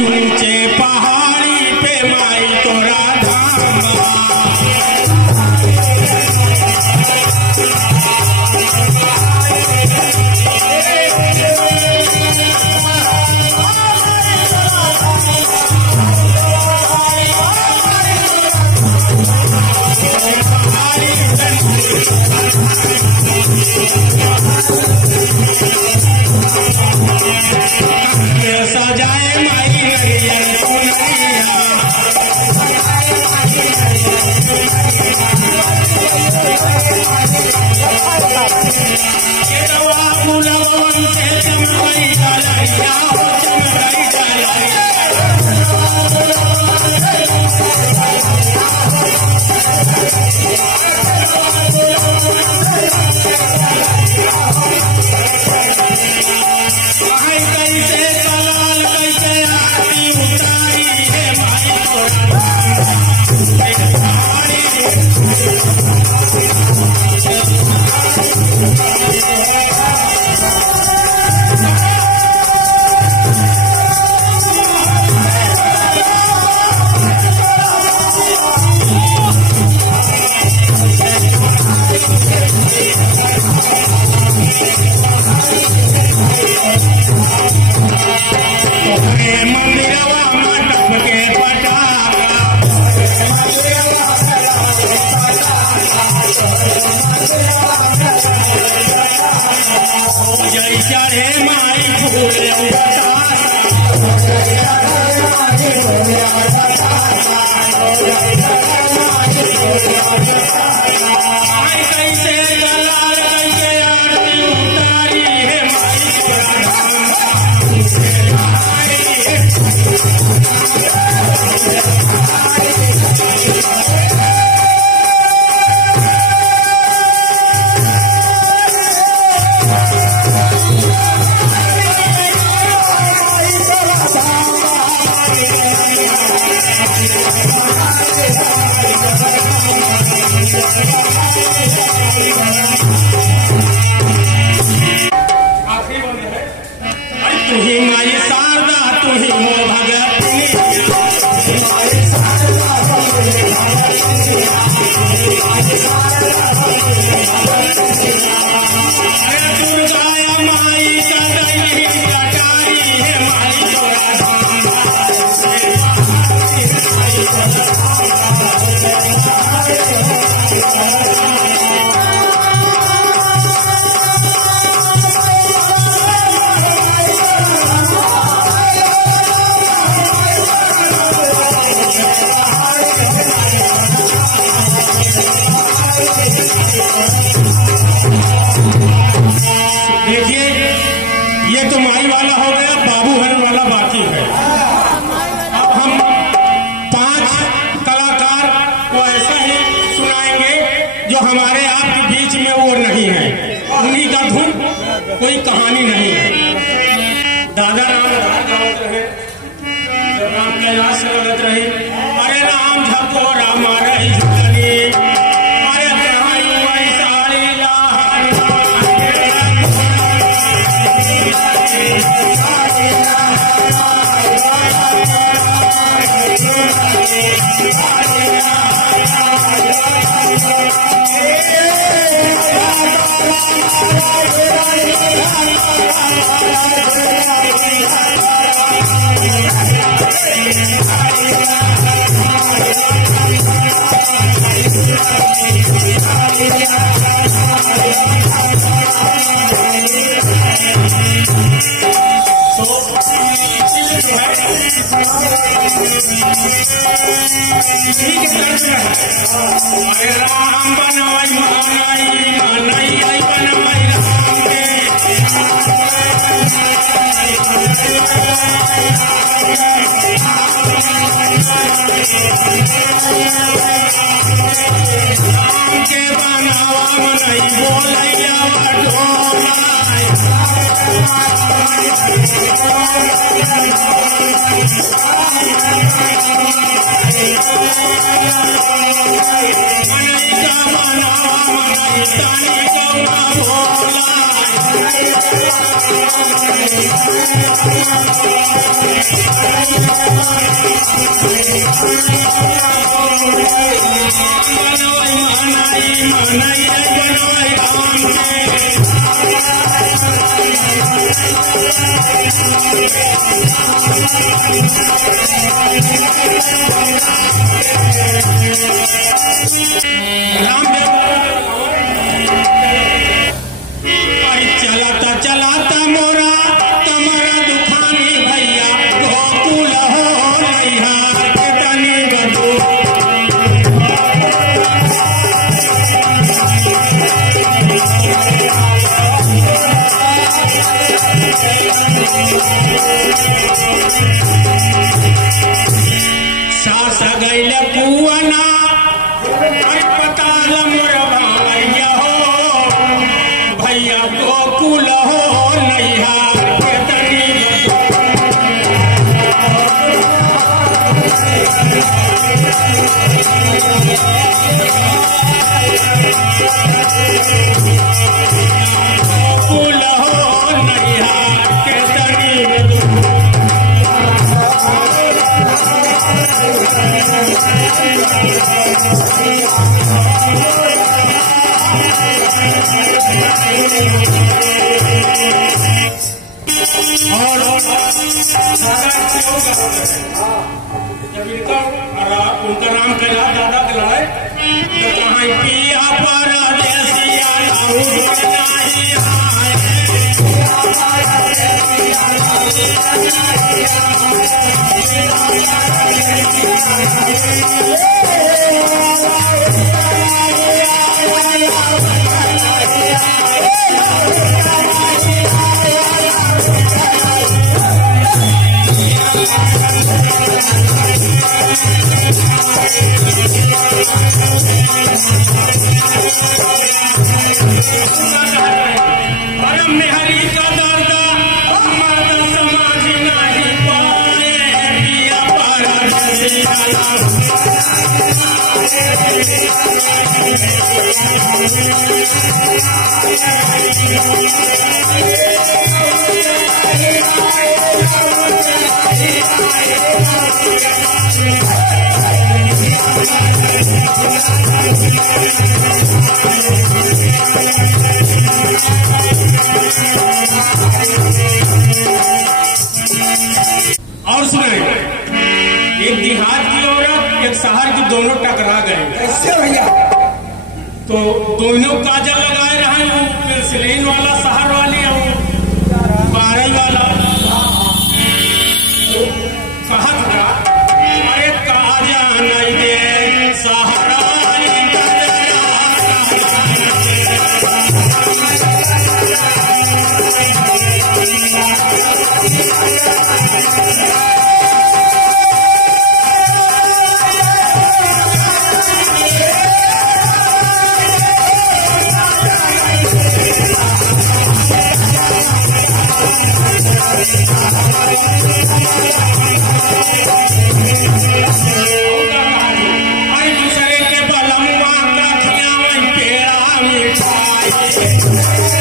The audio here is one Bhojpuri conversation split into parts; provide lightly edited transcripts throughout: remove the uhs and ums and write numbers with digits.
ऊंचे पहाड़ी पे माई तोरा धाम सजाए माई नरियल चढ़े माई फूल कैसे दलाल कैसे आरती उतारी है माई तुही माई शारदा तुही हो भगवती दुर्गाया माई सदैव कटारी है माई तोरा देखिए ये तो माई वाला हो गया, बाबू हर वाला बाकी है। अब हम 5 कलाकार को ऐसा ही सुनाएंगे जो हमारे आपके बीच में वो नहीं है, उन्हीं का धुन कोई कहानी नहीं है। दादा राम गावत रहे, राम कैलाश लगत रहे, अरे राम झको राम रही राम बनाई मानाई मानाई आई बनाई राम के बनावा मनाई बोलैया भोला चलाता चलाता मोरा तमरा दुखानी भैया गोकुल हो नैहार के तनी बधू सास गैल पुअना अस्पताल मोर भैया हो भैया गोकुल हो नैहार के तनी गोकुल हो नैहार के तनी जब उनका नाम कहला दादा दिलाए तो कहाँ पिया परदेसिया परम मेहरी का दर्द मर्द समाज नहीं पाए पिया परदेसिया और सुने एक देहात की औरत एक शहर की दोनों टकरा गए कैसे भैया? तो दोनों काजल लगाए रहे वो पेंसिलीन वाला शहर वाली और बारह वाला कहा था अरे काजा नहीं दे सहारा दूसरे के बलमुआ का खियावन पेड़ा मिठाई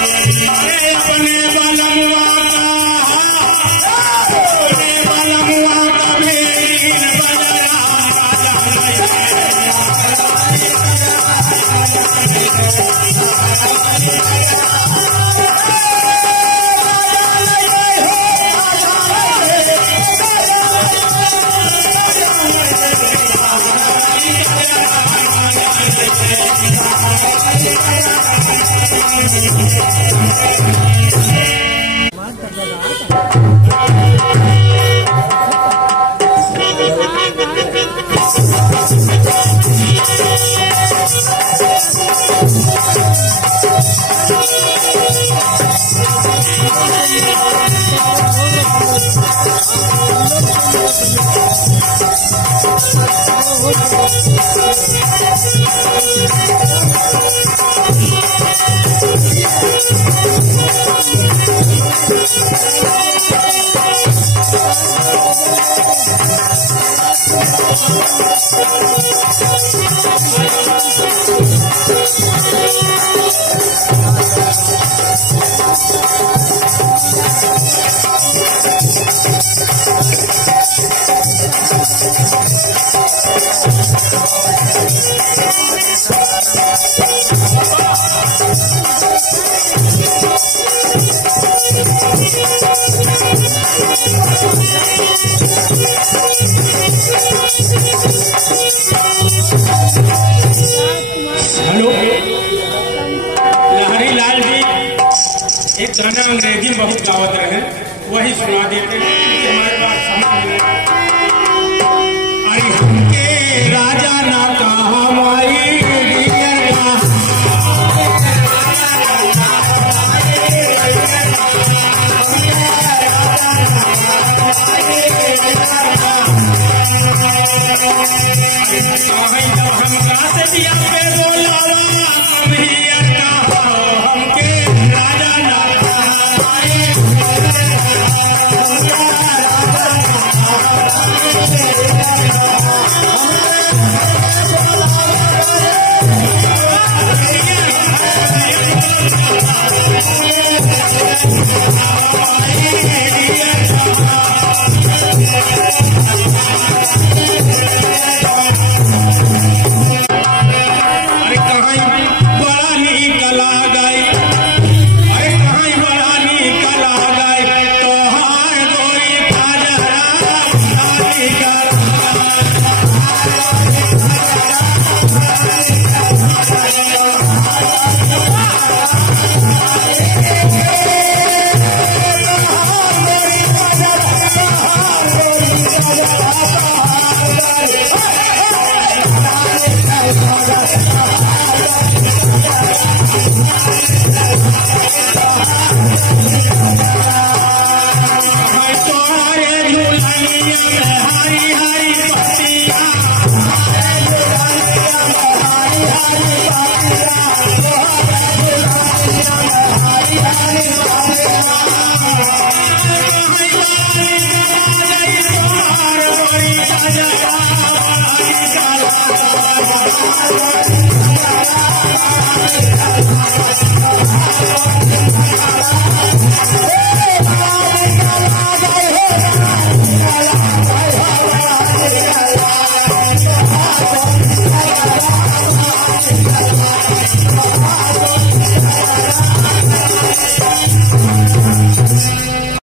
अपने बलमुआ का भेड़ीन बजरा एक गाना अंग्रेजी में बहुत गावत रहे, वही सुना देते हैं क्योंकि हमारे पास समझ नहीं है। अरे हमके राजा ना कहा माई दिया पे बोलावा हमके राजा ना हरी हरी